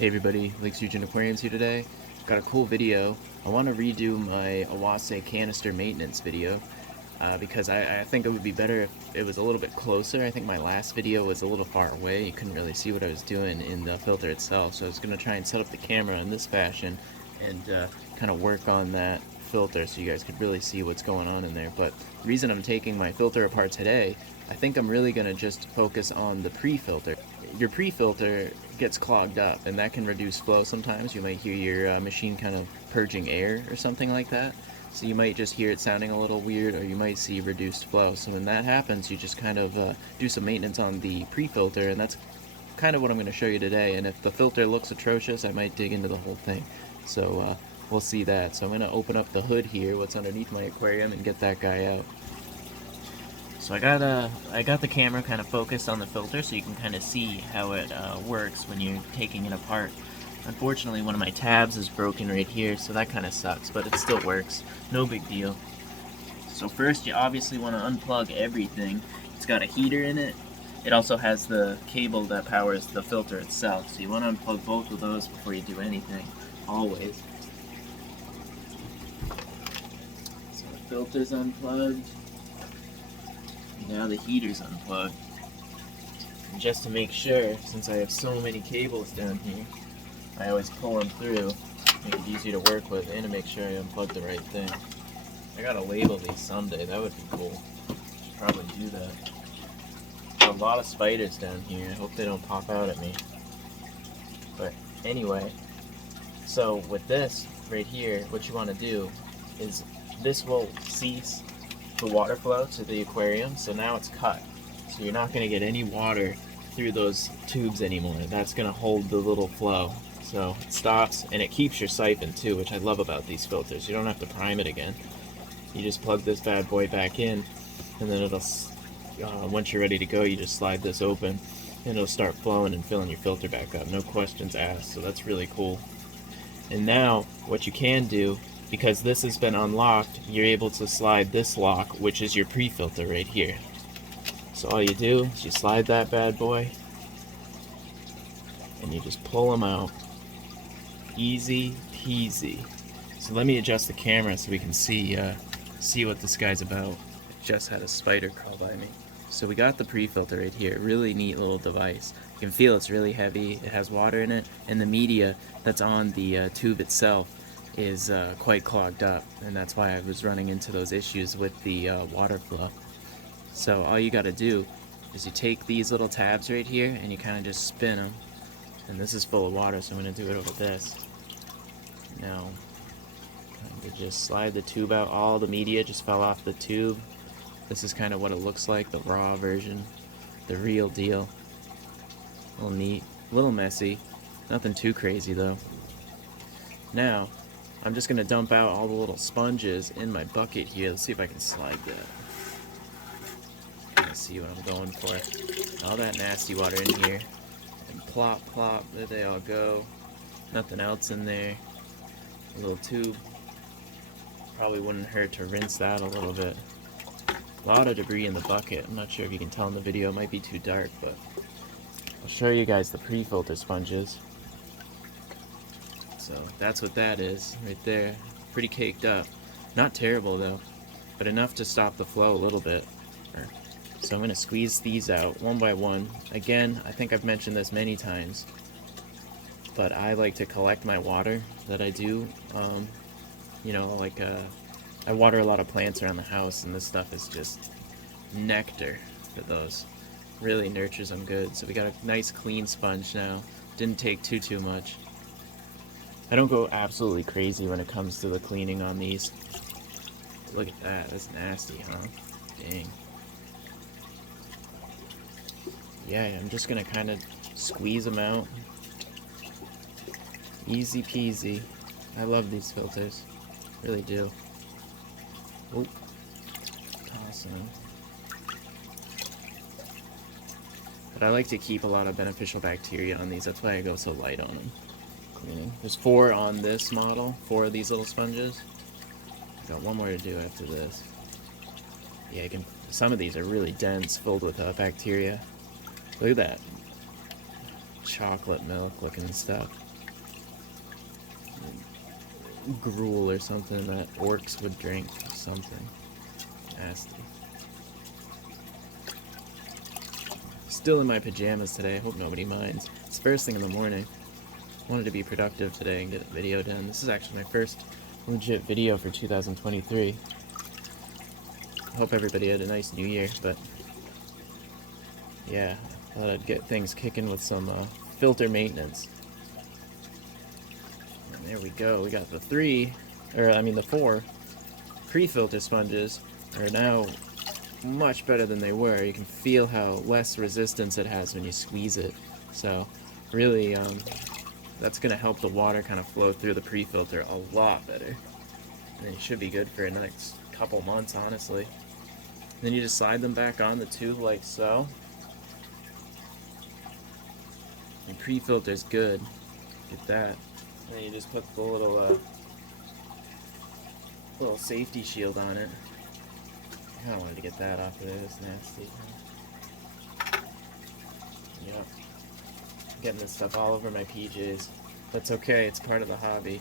Hey everybody, Lakes Region Aquariums here today. Got a cool video. I want to redo my Oase canister maintenance video because I think it would be better if it was a little bit closer. I think my last video was a little far away. You couldn't really see what I was doing in the filter itself, so I was going to try and set up the camera in this fashion and kind of work on that filter so you guys could really see what's going on in there. But the reason I'm taking my filter apart today, I think I'm really going to just focus on the pre-filter. Your pre-filter gets clogged up and that can reduce flow sometimes. You might hear your machine kind of purging air or something like that. So you might just hear it sounding a little weird, or you might see reduced flow. So when that happens, you just kind of do some maintenance on the pre-filter, and that's kind of what I'm going to show you today. And if the filter looks atrocious, I might dig into the whole thing. So we'll see that. So I'm going to open up the hood here, what's underneath my aquarium, and get that guy out. So I got the camera kind of focused on the filter so you can kind of see how it works when you're taking it apart. Unfortunately, one of my tabs is broken right here, so that kind of sucks, but it still works. No big deal. So first, you obviously want to unplug everything. It's got a heater in it. It also has the cable that powers the filter itself, so you want to unplug both of those before you do anything, always. So the filter's unplugged. Now the heater's unplugged. And just to make sure, since I have so many cables down here, I always pull them through, make it easy to work with, and to make sure I unplug the right thing. I gotta label these someday, that would be cool. Should probably do that. There's a lot of spiders down here, I hope they don't pop out at me. But anyway, so with this right here, what you want to do is this will cease the water flow to the aquarium, so now it's cut. So you're not going to get any water through those tubes anymore. That's going to hold the little flow. So it stops, and it keeps your siphon too, which I love about these filters. You don't have to prime it again. You just plug this bad boy back in, and then it'll, once you're ready to go, you just slide this open, and it'll start flowing and filling your filter back up. No questions asked, so that's really cool. And now, what you can do, because this has been unlocked, you're able to slide this lock, which is your pre-filter right here. So all you do is you slide that bad boy, and you just pull them out. Easy peasy. So let me adjust the camera so we can see what this guy's about. I just had a spider crawl by me. So we got the pre-filter right here. Really neat little device. You can feel it's really heavy. It has water in it, and the media that's on the tube itself is quite clogged up, and that's why I was running into those issues with the water flow. So all you got to do is you take these little tabs right here and you kind of just spin them. And this is full of water, so I'm going to do it over this. Now, kind of just slide the tube out. All the media just fell off the tube. This is kind of what it looks like, the raw version, the real deal. A little neat, a little messy, nothing too crazy though. Now, I'm just going to dump out all the little sponges in my bucket here. Let's see if I can slide that. Let's see what I'm going for. All that nasty water in here. And plop, plop, there they all go. Nothing else in there. A little tube. Probably wouldn't hurt to rinse that a little bit. A lot of debris in the bucket. I'm not sure if you can tell in the video. It might be too dark, but I'll show you guys the pre-filter sponges. So that's what that is right there. Pretty caked up. Not terrible though, but enough to stop the flow a little bit. So I'm going to squeeze these out one by one. Again, I think I've mentioned this many times, but I like to collect my water that I do. You know, like I water a lot of plants around the house, and this stuff is just nectar for those. Really nurtures them good. So we got a nice clean sponge now. Didn't take too much. I don't go absolutely crazy when it comes to the cleaning on these. Look at that, that's nasty, huh? Dang. Yeah, I'm just gonna kind of squeeze them out. Easy peasy. I love these filters, really do. Oh, toss them. But I like to keep a lot of beneficial bacteria on these. That's why I go so light on them. Cleaning. There's 4 on this model, 4 of these little sponges. I got one more to do after this. Yeah, you can. Some of these are really dense, filled with bacteria. Look at that chocolate milk looking stuff. gruel or something that orcs would drink. Something nasty. Still in my pajamas today. I hope nobody minds. It's first thing in the morning. Wanted to be productive today and get a video done. This is actually my first legit video for 2023. I hope everybody had a nice new year, but yeah, I thought I'd get things kicking with some filter maintenance. And there we go. We got the the 4 pre-filter sponges are now much better than they were. You can feel how less resistance it has when you squeeze it. So really, that's going to help the water kind of flow through the pre-filter a lot better. And it should be good for a next couple months, honestly. Then you just slide them back on the tube like so. And pre-filter's good. Get that. And then you just put the little safety shield on it. I kind of wanted to get that off of there. It's nasty. Yep. Getting this stuff all over my PJs. That's okay. It's part of the hobby.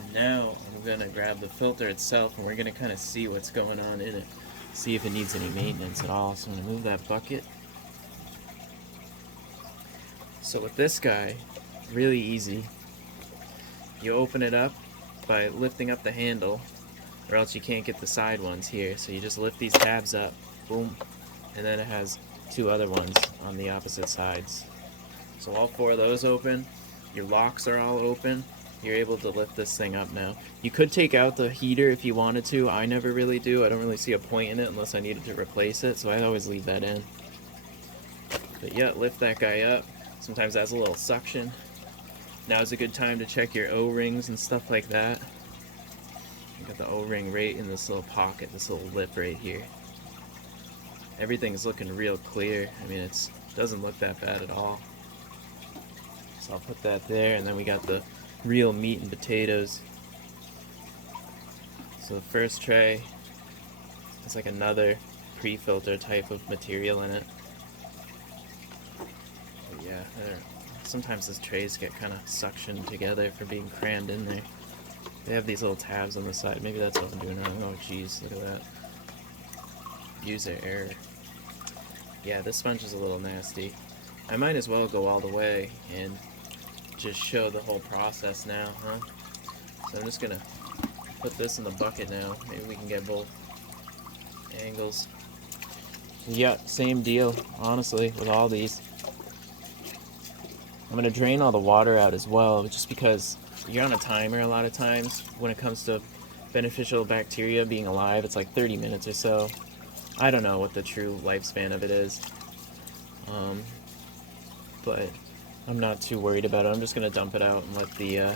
And now I'm going to grab the filter itself and we're going to kind of see what's going on in it. See if it needs any maintenance at all. So I'm going to move that bucket. So with this guy, really easy. You open it up by lifting up the handle, or else you can't get the side ones here. So you just lift these tabs up, boom, and then it has 2 other ones on the opposite sides. So all 4 of those open, your locks are all open, you're able to lift this thing up now. You could take out the heater if you wanted to. I never really do. I don't really see a point in it unless I needed to replace it, so I always leave that in. But yeah, lift that guy up. Sometimes it has a little suction. Now is a good time to check your O-rings and stuff like that. You got the O-ring right in this little pocket, this little lip right here. Everything's looking real clear. I mean, it doesn't look that bad at all. So I'll put that there, and then we got the real meat and potatoes. So the first tray has like another pre-filter type of material in it. But yeah, sometimes these trays get kind of suctioned together for being crammed in there. They have these little tabs on the side. Maybe that's what I'm doing wrong. Oh jeez, look at that. User error. Yeah, this sponge is a little nasty. I might as well go all the way and just show the whole process now, huh? So I'm just gonna put this in the bucket now. Maybe we can get both angles. Yeah, same deal, honestly, with all these. I'm gonna drain all the water out as well, just because you're on a timer a lot of times when it comes to beneficial bacteria being alive. It's like 30 minutes or so. I don't know what the true lifespan of it is, but I'm not too worried about it. I'm just gonna dump it out and let the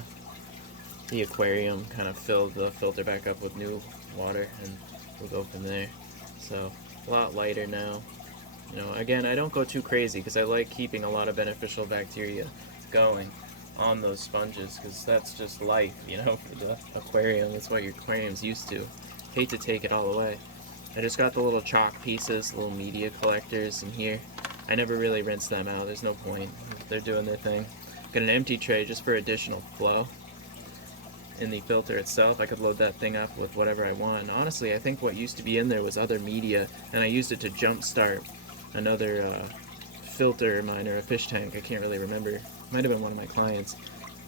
aquarium kind of fill the filter back up with new water, and we'll go from there. So a lot lighter now. You know, again, I don't go too crazy because I like keeping a lot of beneficial bacteria going on those sponges, because that's just life, you know, for the aquarium. That's what your aquarium's used to. Hate to take it all away. I just got the little chalk pieces, little media collectors in here. I never really rinse them out. There's no point. They're doing their thing. Got an empty tray just for additional flow. In the filter itself, I could load that thing up with whatever I want. Honestly, I think what used to be in there was other media, and I used it to jumpstart another filter of mine, or a fish tank. I can't really remember. Might have been one of my clients.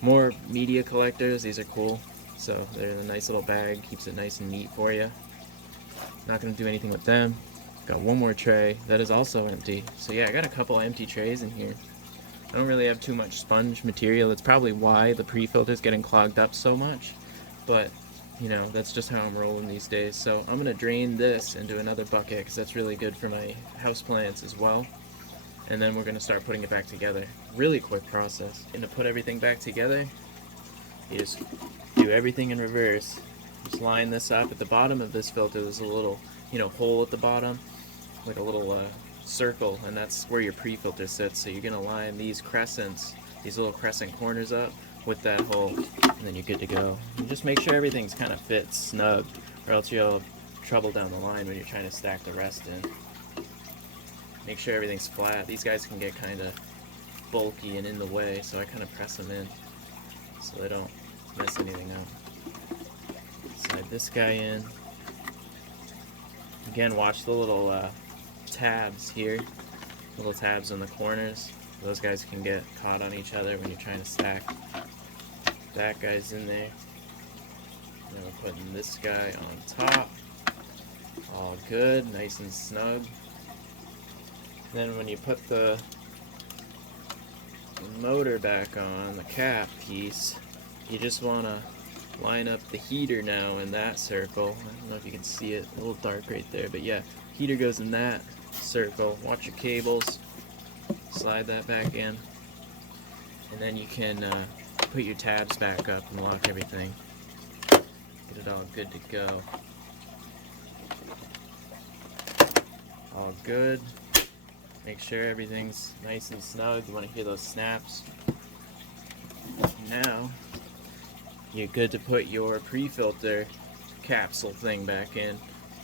More media collectors. These are cool. So they're in a nice little bag. Keeps it nice and neat for you. Not going to do anything with them. Got one more tray that is also empty. So yeah, I got a couple empty trays in here. I don't really have too much sponge material. That's probably why the pre-filter is getting clogged up so much. But, you know, that's just how I'm rolling these days. So I'm going to drain this into another bucket because that's really good for my houseplants as well. And then we're going to start putting it back together. Really quick process. And to put everything back together, you just do everything in reverse. Just line this up. At the bottom of this filter, there's a little, you know, hole at the bottom, like a little circle, and that's where your pre-filter sits. So you're going to line these crescents, these little crescent corners up with that hole, and then you're good to go. And just make sure everything's kind of fits snug, or else you'll have trouble down the line when you're trying to stack the rest in. Make sure everything's flat. These guys can get kind of bulky and in the way, so I kind of press them in. so they don't mess anything up. Slide this guy in. Again, watch the little tabs here, little tabs in the corners. Those guys can get caught on each other when you're trying to stack. That guy's in there. Now we're putting this guy on top. All good, nice and snug. Then when you put the motor back on, the cap piece, you just want to line up the heater now in that circle. I don't know if you can see it, a little dark right there, but yeah, heater goes in that circle. Watch your cables, slide that back in, and then you can put your tabs back up and lock everything. Get it all good to go. All good. Make sure everything's nice and snug. You want to hear those snaps. Now you're good to put your pre-filter capsule thing back in.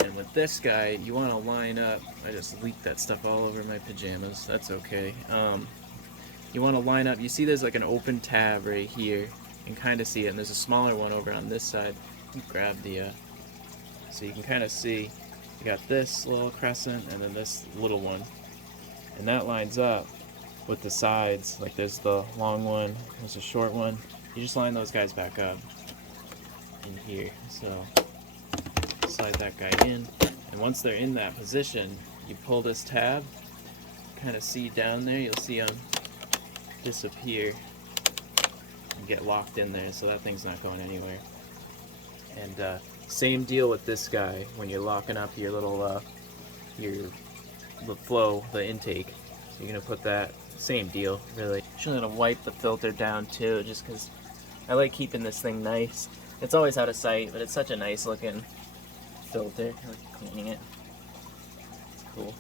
And with this guy, you want to line up. I just leaked that stuff all over my pajamas. That's okay. You want to line up. You see there's like an open tab right here. You can kind of see it. And there's a smaller one over on this side. Grab the so you can kind of see you got this little crescent and then this little one, and that lines up with the sides. Like there's the long one, there's a short one. You just line those guys back up in here. So slide that guy in, and once they're in that position, you pull this tab. Kind of see down there, you'll see them disappear and get locked in there, so that thing's not going anywhere. And same deal with this guy when you're locking up your little the flow, the intake. You're gonna put that same deal, really. I'm just gonna wipe the filter down too, just because I like keeping this thing nice. It's always out of sight, but it's such a nice looking filter. I like cleaning it. It's cool.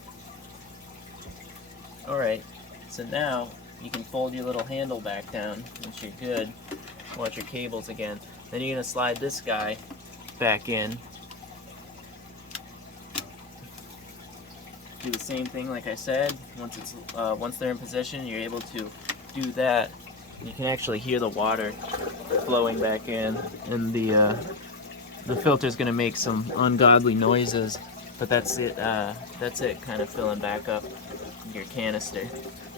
Alright, so now you can fold your little handle back down once you're good. Watch your cables again. Then you're going to slide this guy back in. Do the same thing like I said. Once they're in position, you're able to do that. You can actually hear the water flowing back in, and the filter's going to make some ungodly noises, but that's it. That's it, kind of filling back up your canister.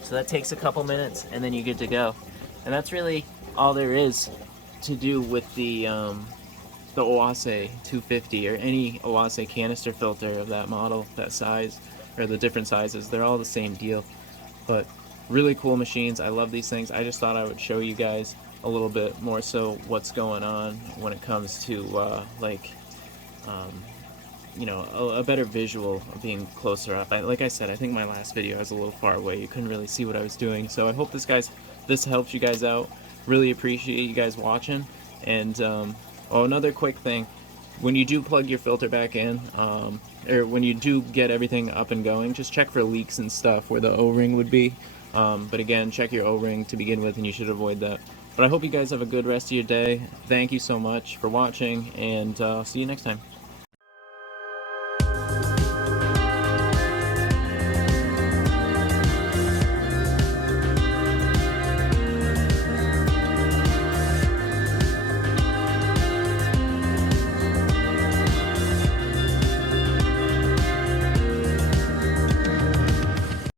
So that takes a couple minutes, and then you're good to go. And that's really all there is to do with the Oase 250 or any Oase canister filter of that model, that size, or the different sizes. They're all the same deal, but really cool machines. I love these things. I just thought I would show you guys a little bit more so what's going on when it comes to you know, a better visual of being closer up. Like I said, I think my last video I was a little far away. You couldn't really see what I was doing. So I hope this helps you guys out. Really appreciate you guys watching. And another quick thing, when you do plug your filter back in, or when you do get everything up and going, just check for leaks and stuff where the O-ring would be. But again, check your O-ring to begin with, and you should avoid that. But I hope you guys have a good rest of your day. Thank you so much for watching, and I'll see you next time.